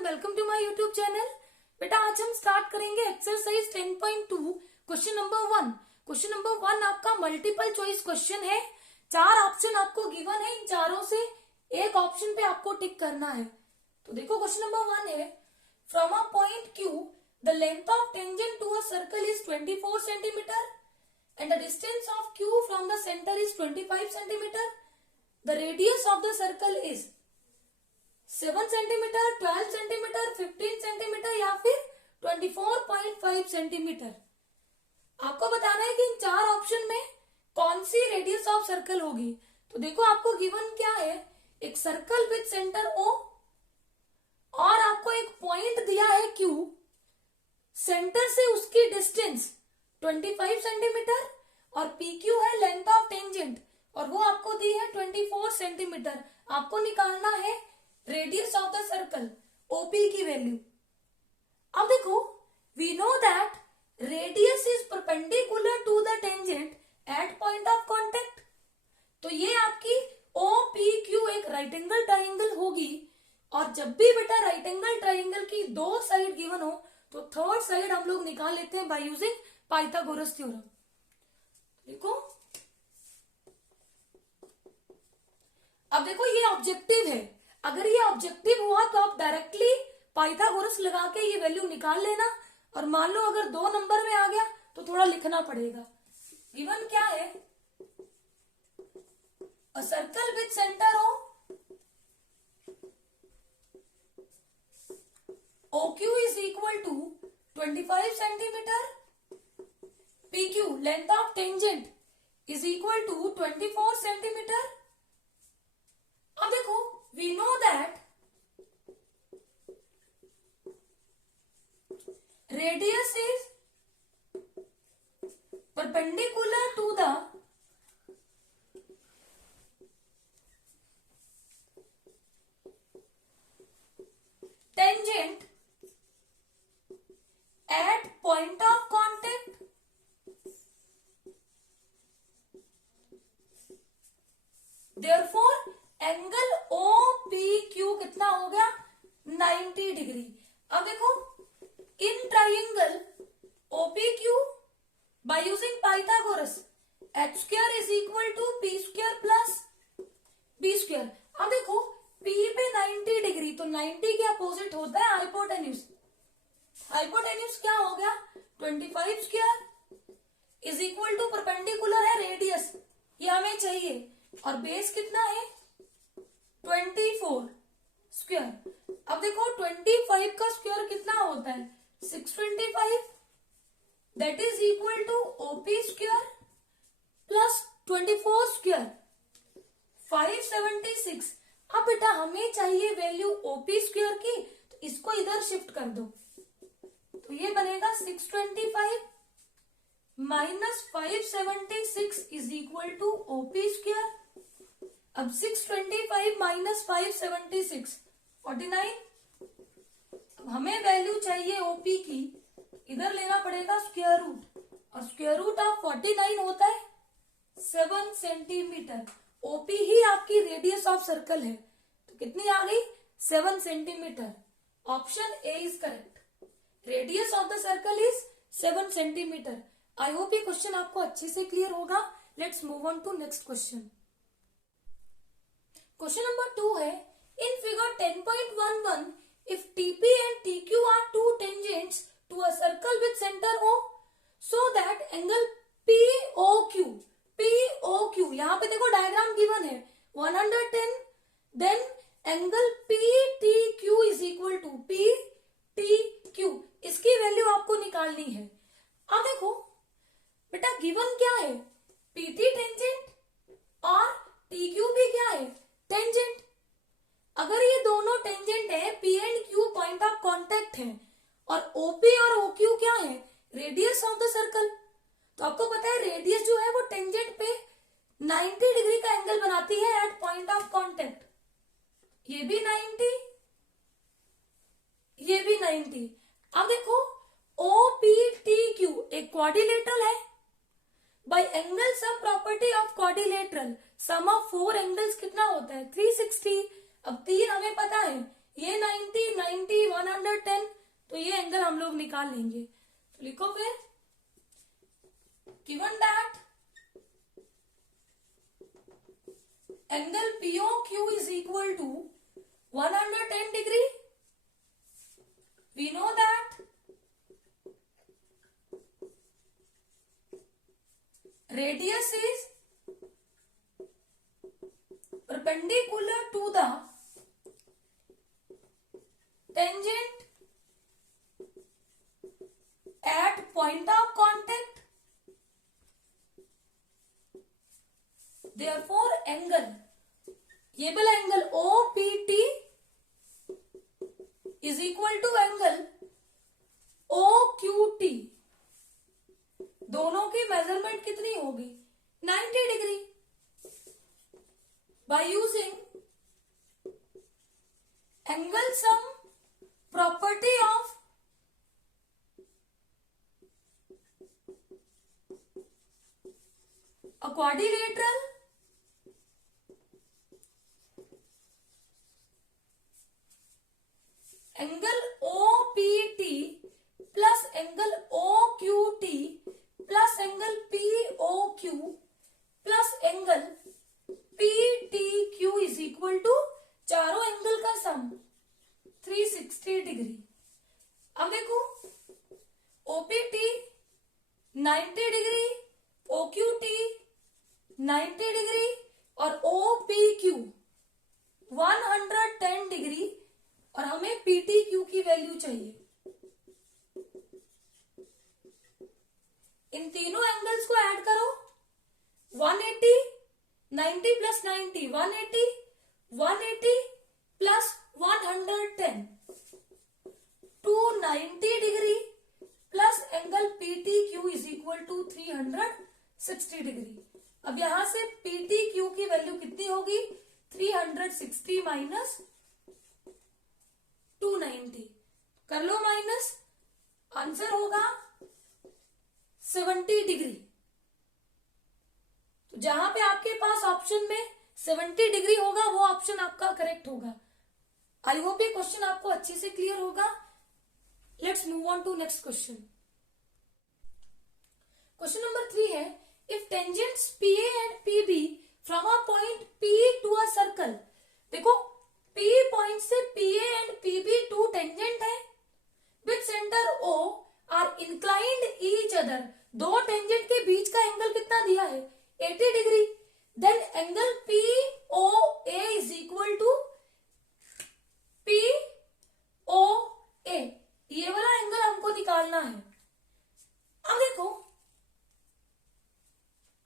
Everyone, welcome to my YouTube channel. बेटा आज हम स्टार्ट करेंगे exercise 10.2 question number 1। Question number 1 आपका मल्टीपल चॉइस क्वेश्चन है। 4 ऑप्शन आपको गिवन है, इन चारों से एक ऑप्शन पे आपको टिक करना है। तो देखो क्वेश्चन नंबर 1 है, from a point Q the length of tangent to a circle is 24 centimetre and the distance of Q from the center is 25 centimeter. The radius of the circle is 7 centimetre, 12 centimetre, 15 centimetre या फिर 24.5 centimetre. आपको बताना है कि इन 4 option में कौन सी radius of circle होगी। तो देखो आपको गिवन क्या है, एक सर्कल विद सेंटर O और आपको एक पॉइंट दिया है Q, सेंटर से उसकी डिस्टेंस 25 सेंटीमीटर और PQ है लेंथ ऑफ टेंजेंट और वो आपको दी है 24 सेंटीमीटर। आपको निकालना है radius of the circle OP की वैल्यू। अब देखो we know that radius is perpendicular to the tangent at point of contact. तो ये आपकी OPQ एक राइट एंगल ट्राइंगल होगी और जब भी बेटा राइट एंगल ट्राइंगल की 2 साइड गिवन हो तो थर्ड साइड हम लोग निकाल लेते हैं बाय यूजिंग पाइथागोरस थ्योरम। देखो अब देखो ये ऑब्जेक्टिव है, अगर ये ऑब्जेक्टिव हुआ तो आप डायरेक्टली पाइथागोरस लगा के ये वैल्यू निकाल लेना। और मान लो अगर 2 नंबर में आ गया तो थोड़ा लिखना पड़ेगा। गिवन क्या है, अ circle with centre OQ is equal to 25 centimeter, PQ length of tangent is equal to 24 centimeter। अब देखो we know that radius is perpendicular to the tangent at point of contact। Therefore angle OPQ कितना हो गया 90 degree. अब देखो in triangle OPQ by using Pythagoras h square is equal to p square plus b square. अब देखो P पे 90 degree तो 90 के अपोजिट होता है हाइपोटेन्यूज। हाइपोटेन्यूज क्या हो गया 25 square is equal to perpendicular है रेडियस, ये हमें चाहिए, और बेस कितना है 24 स्क्वायर। अब देखो 25 का स्क्वायर कितना होता है 625, that is equal to OP square plus 24 square 576। अब बेटा हमें चाहिए वैल्यू OP स्क्वायर की, तो इसको इधर शिफ्ट कर दो तो ये बनेगा 625 minus 576 is equal to OP square. अब 625 माइनस 576 49। अब हमें वैल्यू चाहिए OP की, इधर लेना पड़ेगा स्क्वायर रूट और स्क्वायर रूट ऑफ 49 होता है 7 सेंटीमीटर। OP ही आपकी रेडियस ऑफ सर्कल है, तो कितनी आ गई 7 centimetre. Option A is correct, radius of the circle is 7 centimetre. I hope ये क्वेश्चन आपको अच्छे से क्लियर होगा। Let's move on to next question. Question number 2 है, in figure 10.11 if TP and TQ are two tangents to a circle with centre O so that angle POQ यहाँ पे देखो diagram given है 110, then angle PTQ is equal to PTQ, इसकी value आपको निकालनी है। अब देखो बेटा गिवन क्या है, PT टेंजेंट और TQ भी क्या है टेंजेंट। अगर ये दोनों टेंजेंट है, P and Q point of contact है और OP और OQ क्या है रेडियस ऑफ द सर्कल। तो आपको पता है रेडियस जो है वो टेंजेंट पे 90 डिग्री का एंगल बनाती है एट पॉइंट ऑफ कांटेक्ट। ये भी 90, ये भी 90। अब देखो OPTQ एक क्वाड्रिलेटरल है, by angle sum property of quadrilateral sum of 4 angles कितना होता है 360। अब 3 हमें पता है, ये 90, 90, तो ये एंगल हम लोग निकाल लेंगे। तो लिखो फिर, given that angle POQ is equal to 110 degree, we know that radius is perpendicular to the tangent at point of contact, therefore angle, ये वाला angle OPT is equal to angle OQT, दोनों की मेजरमेंट कितनी होगी 90 degree. By using angle sum property of a quadrilateral angle OPT plus angle OQT plus angle POQ plus angle PTQ is equal to चारों angle का sum 360 degree. अब देखो OPT 90 degree, OQT 90 degree और OPQ 110 degree, और हमें PTQ की value चाहिए। इन तीनों एंगल्स को ऐड करो, 180, 90 plus 90 180, 180 plus 110 290 degree plus angle PTQ is equal to 360 degree. अब यहां से PTQ की वैल्यू कितनी होगी 360 माइनस 290, कर लो माइनस, आंसर होगा 70 डिग्री। तो जहां पे आपके पास ऑप्शन में 70 डिग्री होगा वो ऑप्शन आपका करेक्ट होगा। आई होप ये क्वेश्चन आपको अच्छे से क्लियर होगा। Let's move on to next question. Question number 3 है, if tangents PA and PB from a point P to a circle. देखो P पॉइंट से PA and PB two tangent है, with centre O are inclined each other. दो tangent के बीच का angle कितना दिया है 80 degree. Then angle POA is equal to POA, ये वाला एंगल हमको निकालना है। अब देखो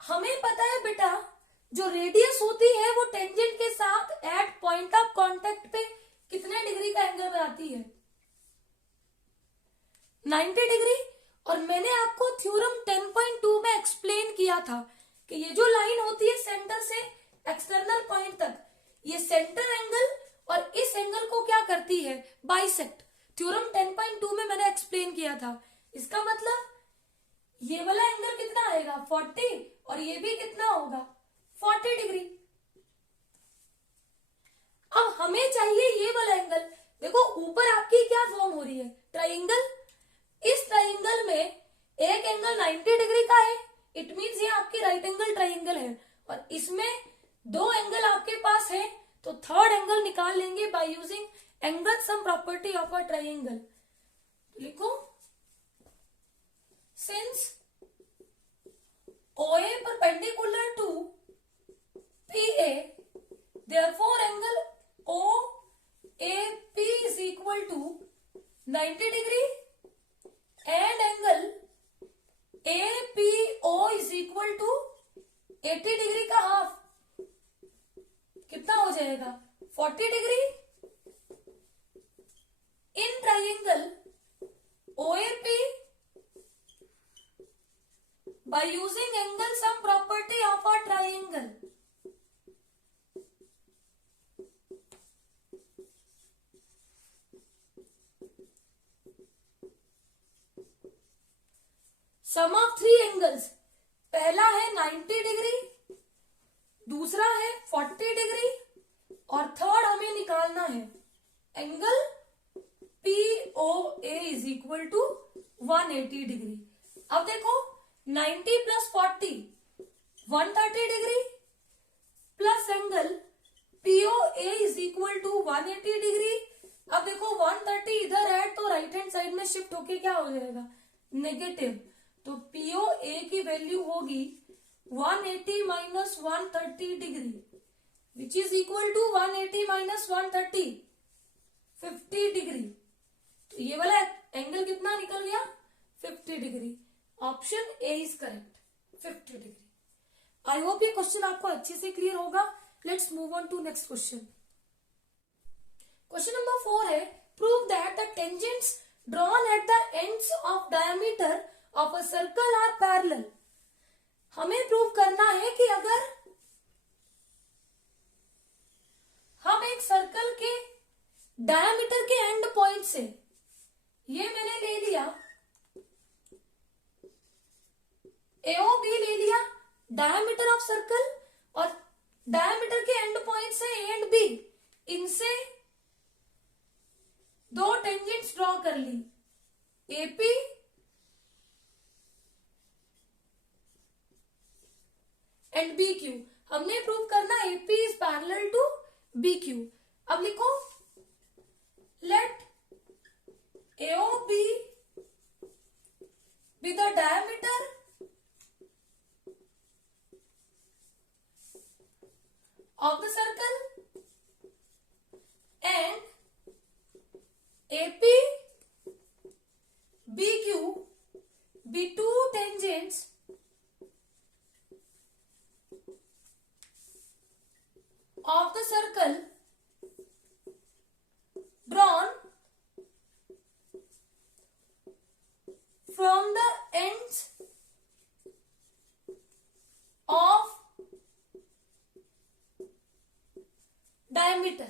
हमें पता है बेटा, जो रेडियस होती है वो टेंजेंट के साथ एट पॉइंट ऑफ कांटेक्ट पे कितने डिग्री का एंगल बनाती है 90 डिग्री। और मैंने आपको थ्योरम 10.2 में एक्सप्लेन किया था कि ये जो लाइन होती है सेंटर से एक्सटर्नल पॉइंट तक, ये सेंटर एंगल और इस एंगल को क्या करती है बाइसेक्ट। थ्योरम 10.2 में मैंने एक्सप्लेन किया था। इसका मतलब ये वाला एंगल कितना आएगा 40 और ये भी कितना होगा 40 डिग्री। अब हमें चाहिए ये वाला एंगल। देखो ऊपर आपकी क्या फॉर्म हो रही है ट्राइंगल। इस ट्राइंगल में एक एंगल 90 डिग्री का है, इट मींस ये आपकी राइट एंगल ट्राइंगल है, और इसमें दो एंगल आपके पास है, तो थर्ड एंगल निकाल लेंगे bye using angle sum property of a triangle. लिखो, since OA perpendicular to PA, therefore angle OAP is equal to 90 degree and angle APO is equal to 80 degree का हाफ कितना हो जाएगा 40 degree. In triangle OAP by using angle sum property of a triangle, sum of three angles, पहला है 90 degree, दूसरा है 40 degree और third हमें निकालना है angle POA is equal to 180 degree. अब देखो 90 plus 40 130 degree plus angle POA is equal to 180 degree. अब देखो 130 इधर है तो राइट हैंड साइड में शिफ्ट होके क्या हो जाएगा, नेगेटिव। तो POA की वैल्यू होगी 180 minus 130 degree which is equal to 180 minus 130 50 degree. तो ये वाला एंगल कितना निकल गया, 50 degree. Option A is correct, 50 degree. I hope ये क्वेश्चन आपको अच्छे से क्लियर होगा। Let's move on to next question. Question number 4 है, prove that the tangents drawn at the ends of diameter of a circle are parallel. हमें prove करना है कि अगर हम एक सर्कल के डायमीटर के एंड पॉइंट से, ये मैंने ले लिया AOB ले लिया डायमीटर ऑफ सर्कल, और डायमीटर के एंड पॉइंट से A एंड B, इनसे दो टेंजेंट्स ड्रॉ कर ली, AP एंड BQ। हमने प्रूव करना AP is parallel to BQ। अब लिखो let AOB be the diameter of the circle and AP BQ be two tangents of the circle drawn from the ends of diameter।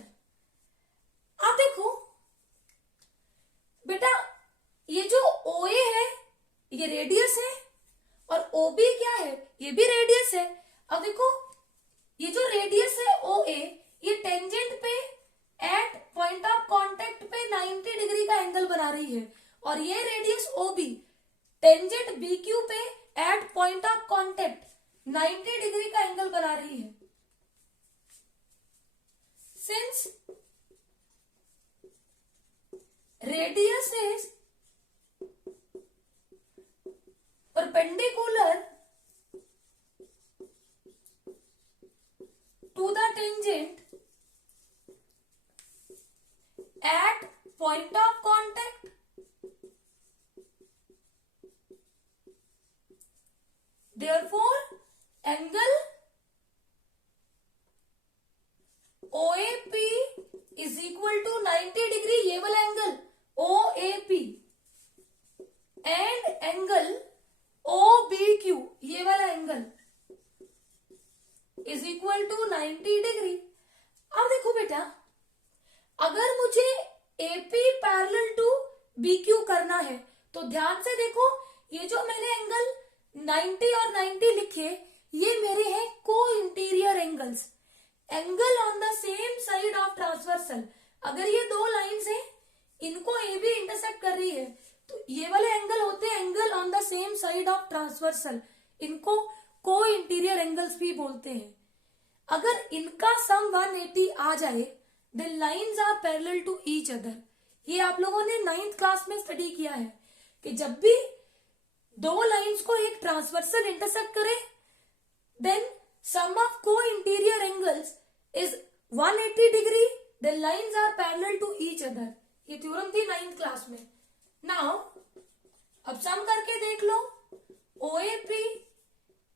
आप देखो बेटा, ये जो OA है ये रेडियस है, और OB क्या है, ये भी रेडियस है। अब देखो ये जो रेडियस है OA, ये टेंजेंट पे एट पॉइंट ऑफ कांटेक्ट पे 90 डिग्री का एंगल बना रही है, और ये रेडियस OB टेंजेंट BQ पे at point of contact 90 degree का एंगल बना रही है। Since radius is perpendicular to the tangent at point of contact, therefore angle OAP is equal to 90 degree, ये वाला angle OAP and angle OBQ, ये वाला angle is equal to 90 degree. अब देखो बेटा, अगर मुझे AP पैरेलल टू BQ करना है तो ध्यान से देखो, ये जो मैंने एंगल 90 और 90 लिखे, ये मेरे हैं को interior angles, angle on the same side of transversal. अगर ये दो लाइंस हैं, इनको AB इंटरसेक्ट कर रही है, तो ये वाले एंगल होते हैं angle on the same side of transversal, इनको को इंटीरियर एंगल्स भी बोलते हैं। अगर इनका सम 180 आ जाए, then lines are parallel to each other. ये आप लोगों ने 9th क्लास में स्टडी किया है कि जब भी दो लाइंस को एक ट्रांसवर्सल इंटरसेक्ट करे, then sum of co-interior angles is 180 degree, the lines are parallel to each other। ये थ्योरम थी 9th क्लास में। नाउ अब सम करके देख लो, OAP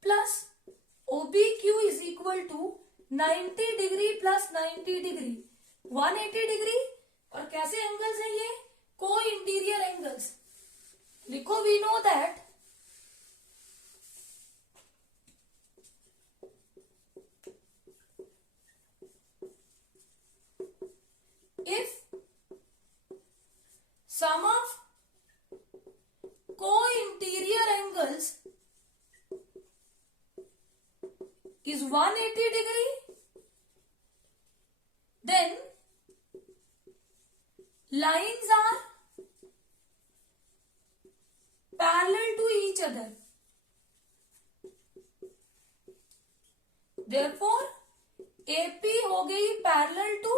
plus OBQ is equal to 90 degree plus 90 degree 180 degree. और कैसे एंगल्स हैं ये, को इंटीरियर एंगल्स। लिखो we know that if sum of co-interior angles is 180 degree, then lines are parallel to each other. Therefore, AP हो गई parallel to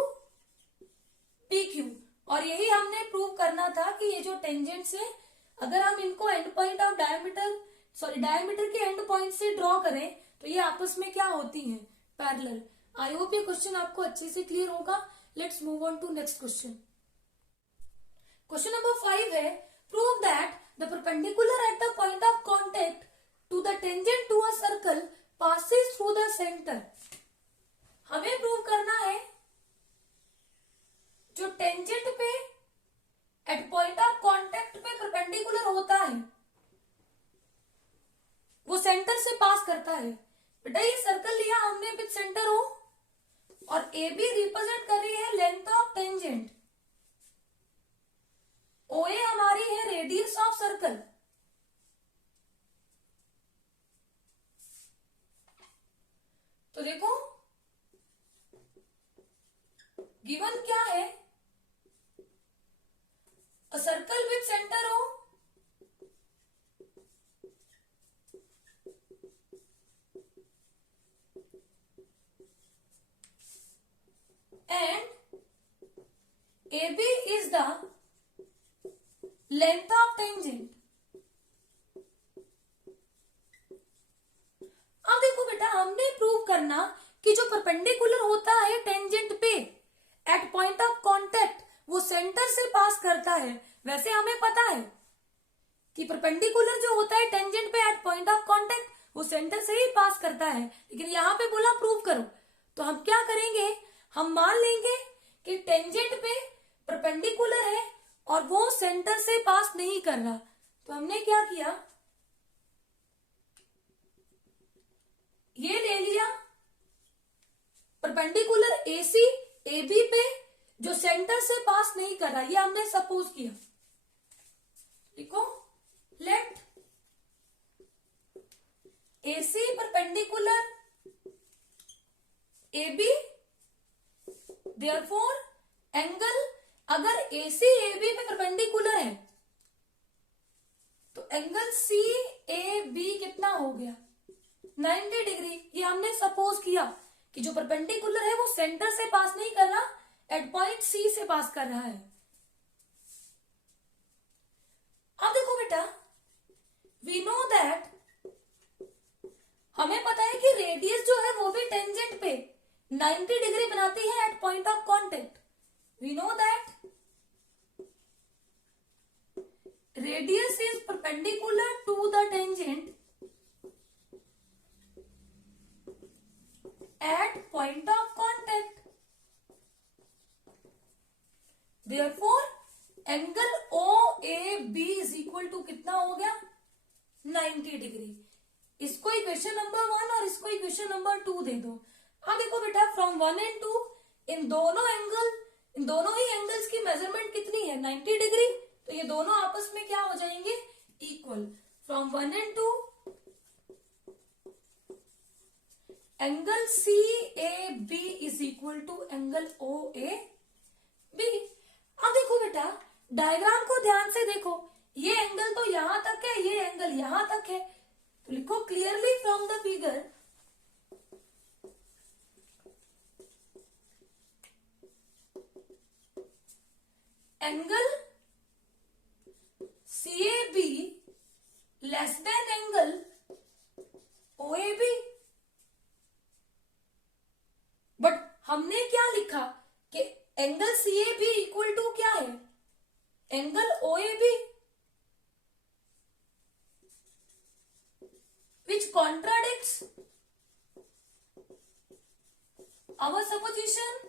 PQ। और यही हमने प्रूव करना था कि ये जो टेंजेंट्स है, अगर हम इनको एंड पॉइंट ऑफ डायमीटर के एंड पॉइंट से ड्रॉ करें तो ये आपस में क्या होती हैं, पैरेलल। आई होप ये क्वेश्चन आपको अच्छे से क्लियर होगा। Let's move on to next question. Question number 5 है, prove that the perpendicular at the point of contact to the tangent to a circle passes through the centre. हमें prove करना है जो टेंजेंट पे एट पॉइंट ऑफ कांटेक्ट पे perpendicular होता है वो सेंटर से पास करता है। बेटा ये सर्कल लिया हमने विद सेंटर O और AB रिप्रेजेंट कर रही है लेंथ ऑफ टेंजेंट, OA हमारी है रेडियस ऑफ सर्कल। तो देखो गिवन क्या है, a circle with center O and AB is the length of tangent। अब देखो बेटा हमने प्रूव करना कि जो परपेंडिकुलर होता है टेंजेंट पे एट पॉइंट ऑफ कांटेक्ट वो सेंटर से पास करता है। वैसे हमें पता है कि परपेंडिकुलर जो होता है टेंजेंट पे एट पॉइंट ऑफ कांटेक्ट वो सेंटर से ही पास करता है, लेकिन यहाँ पे बोला प्रूव करो। तो हम क्या करेंगे, हम मान लेंगे कि टेंजेंट पे परपेंडिकुलर है और वो सेंटर से पास नहीं कर रहा। तो हमने क्या किया, ये ले लिया परपेंडिकुलर AC AB पे जो सेंटर से पास नहीं कर रहा, ये हमने सपोज किया। देखो let AC perpendicular AB, therefore angle, अगर AC AB पे परपेंडिकुलर है तो एंगल CAB कितना हो गया, 90 डिग्री। ये हमने सपोज किया कि जो परपेंडिकुलर है वो सेंटर से पास नहीं कर रहा, एट पॉइंट C से पास कर रहा है। अब देखो बेटा वी नो दैट, हमें पता है कि रेडियस जो है वो भी टेंजेंट पे 90 डिग्री बनाती है at point of contact. We know that radius is perpendicular to the tangent at point of contact, therefore angle OAB is equal to कितना हो गया, 90 डिग्री। इसको इक्वेशन नंबर 1 और इसको इक्वेशन नंबर 2 दे दो। अब देखो बेटा फ्रॉम 1 and 2 इन दोनों ही एंगल्स की मेजरमेंट कितनी है, 90 डिग्री। तो ये दोनों आपस में क्या हो जाएंगे, equal. From 1 and 2 angle CAB is equal to angle OAB। अब देखो बेटा डायग्राम को ध्यान से देखो, ये एंगल तो यहां तक है, ये एंगल यहां तक है। तो लिखो clearly from the figure angle CAB less than angle OAB। But हमने क्या लिखा कि एंगल CAB इक्वल टू क्या है, angle OAB, which contradicts our supposition.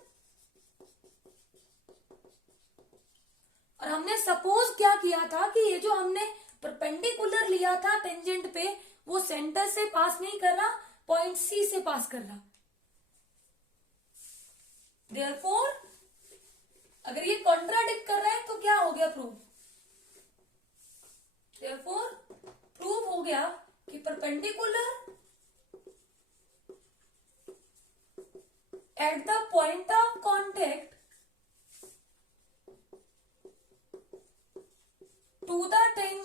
और हमने सपोज क्या किया था कि ये जो हमने परपेंडिकुलर लिया था टेंजेंट पे वो सेंटर से पास नहीं कर रहा, पॉइंट C से पास कर रहा। Therefore, अगर ये कॉन्ट्राडिक्ट कर रहा है तो क्या हो गया, प्रूफ। Therefore, प्रूफ हो गया कि perpendicular at the point of contact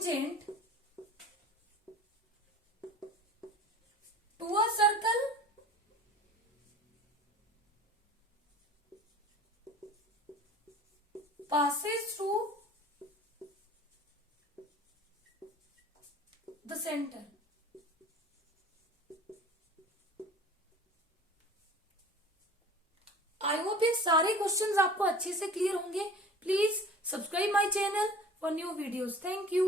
tangent to a circle passes through the center. I hope ये सारे क्वेश्चंस आपको अच्छे से क्लियर होंगे. Please subscribe my channel for new videos. Thank you.